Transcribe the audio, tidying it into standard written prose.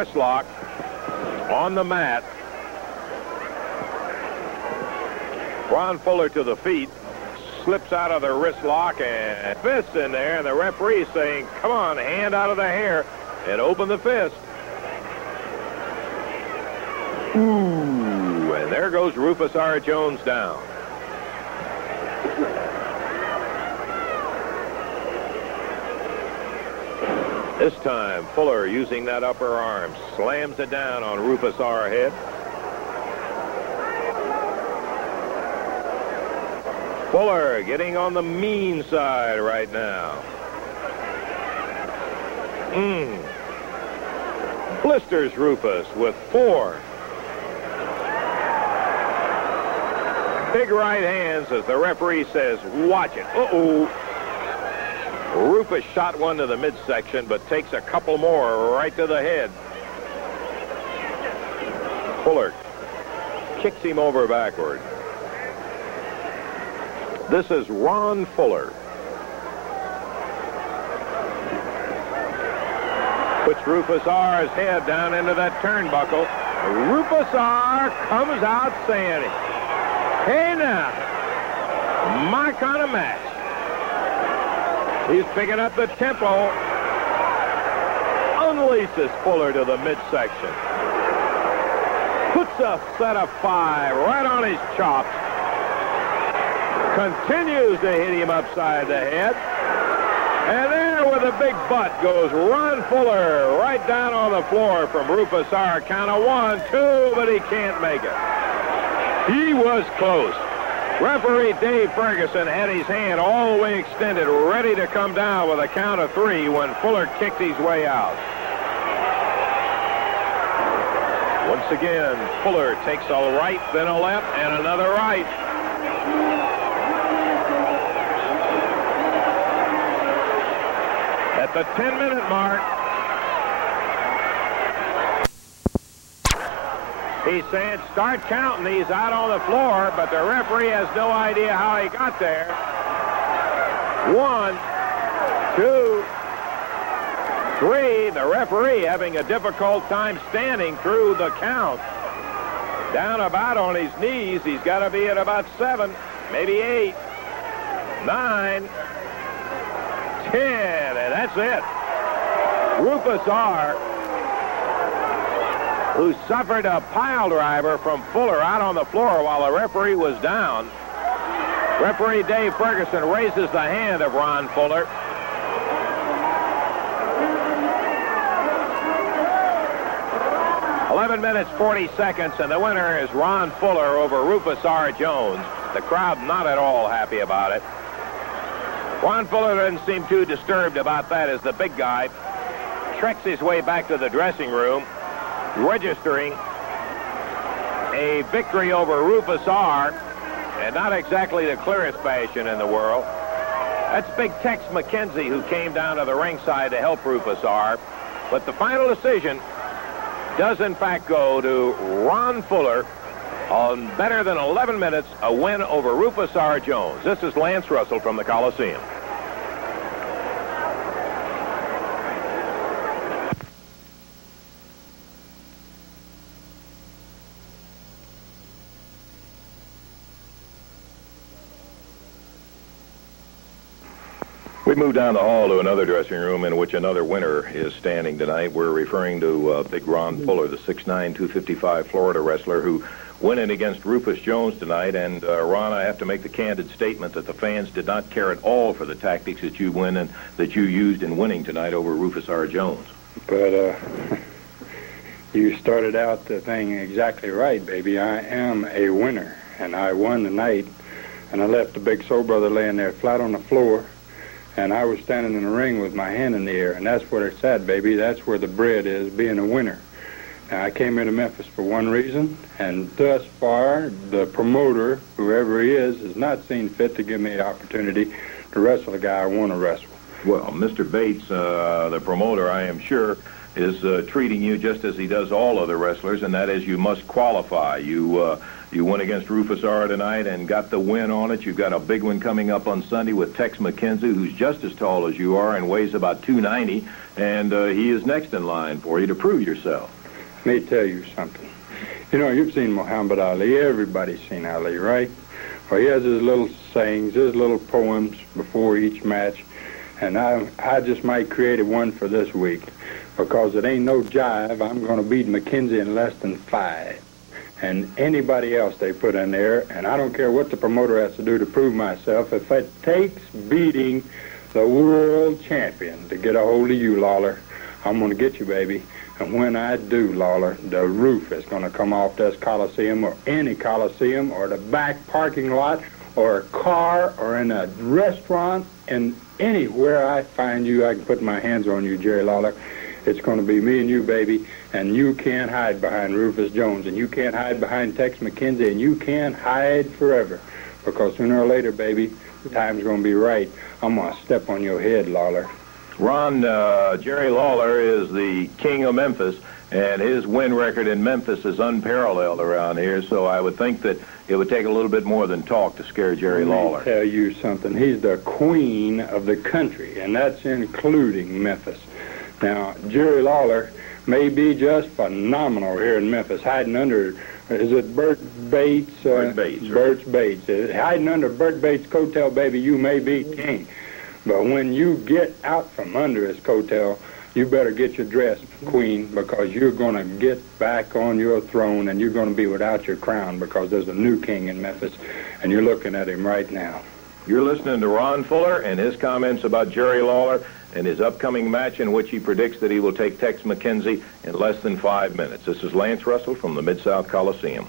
Wrist lock on the mat. Ron Fuller to the feet, slips out of the wrist lock and fist in there, and the referee saying, come on, hand out of the hair and open the fist. Ooh, and there goes Rufus R. Jones down. This time, Fuller, using that upper arm, slams it down on Rufus R. head. Fuller getting on the mean side right now. Blisters Rufus with 4. Big right hands as the referee says, watch it. Uh-oh. Rufus shot one to the midsection, but takes a couple more right to the head. Fuller kicks him over backward. This is Ron Fuller. Puts Rufus R's head down into that turnbuckle. Rufus R comes out saying, hey now, my kind of match. He's picking up the tempo. Unleashes Fuller to the midsection. Puts a set of 5 right on his chops. Continues to hit him upside the head. And there with a big butt goes Ron Fuller right down on the floor from Rufus R. Count of 1, 2, but he can't make it. He was close. Referee Dave Ferguson had his hand all the way extended, ready to come down with a count of 3 when Fuller kicked his way out. Once again, Fuller takes a right, then a left, and another right. At the 10-minute mark, he's saying, start counting. He's out on the floor, but the referee has no idea how he got there. 1, 2, 3. The referee having a difficult time standing through the count. Down about on his knees. He's got to be at about 7, maybe 8, 9, 10, and that's it. Rufus R., who suffered a pile driver from Fuller out on the floor while the referee was down. Referee Dave Ferguson raises the hand of Ron Fuller. "11 minutes, 40 seconds, and the winner is Ron Fuller over Rufus R. Jones. The crowd not at all happy about it. Ron Fuller doesn't seem too disturbed about that as the big guy treks his way back to the dressing room, registering a victory over Rufus R., and not exactly the clearest fashion in the world. That's Big Tex McKenzie who came down to the ringside to help Rufus R. But the final decision does in fact go to Ron Fuller on better than 11 minutes, a win over Rufus R. Jones. This is Lance Russell from the Coliseum. We move down the hall to another dressing room in which another winner is standing tonight. We're referring to Big Ron Fuller, the 6'9", 255 Florida wrestler who went in against Rufus Jones tonight. And, Ron, I have to make the candid statement that the fans did not care at all for the tactics that you used in winning tonight over Rufus R. Jones. But you started out the thing exactly right, baby. I am a winner, and I won tonight, and I left the big soul brother laying there flat on the floor. And I was standing in the ring with my hand in the air, and that's where it's at, baby. That's where the bread is, being a winner. Now, I came here to Memphis for one reason, and thus far, the promoter, whoever he is, has not seen fit to give me the opportunity to wrestle the guy I want to wrestle. Well, Mr. Bates, the promoter, I am sure, is treating you just as he does all other wrestlers, and that is you must qualify. You went against Rufus R tonight and got the win on it. You've got a big one coming up on Sunday with Tex McKenzie, who's just as tall as you are and weighs about 290, and he is next in line for you to prove yourself. Let me tell you something. You know, you've seen Muhammad Ali. Everybody's seen Ali, right? Well, he has his little sayings, his little poems before each match, and I just might create one for this week, because it ain't no jive. I'm going to beat McKenzie in less than 5. And anybody else they put in there, and I don't care what the promoter has to do to prove myself, if it takes beating the world champion to get a hold of you, Lawler, I'm going to get you, baby. And when I do, Lawler, the roof is going to come off this Coliseum, or any Coliseum, or the back parking lot, or a car, or in a restaurant, and anywhere I find you, I can put my hands on you, Jerry Lawler. It's going to be me and you, baby, and you can't hide behind Rufus Jones, and you can't hide behind Tex McKenzie, and you can't hide forever, because sooner or later, baby, the time's going to be right. I'm going to step on your head, Lawler. Ron, Jerry Lawler is the king of Memphis, and his win record in Memphis is unparalleled around here, so I would think that it would take a little bit more than talk to scare Jerry Lawler. Let me tell you something. He's the queen of the country, and that's including Memphis. Now, Jerry Lawler may be just phenomenal here in Memphis, hiding under, is it Bert Bates? Bert Bates. Bert Bates. Hiding under Bert Bates' coattail, baby, you may be king. But when you get out from under his coattail, you better get your dress, queen, because you're going to get back on your throne, and you're going to be without your crown, because there's a new king in Memphis, and you're looking at him right now. You're listening to Ron Fuller and his comments about Jerry Lawler and his upcoming match, in which he predicts that he will take Tex McKenzie in less than 5 minutes. This is Lance Russell from the Mid-South Coliseum.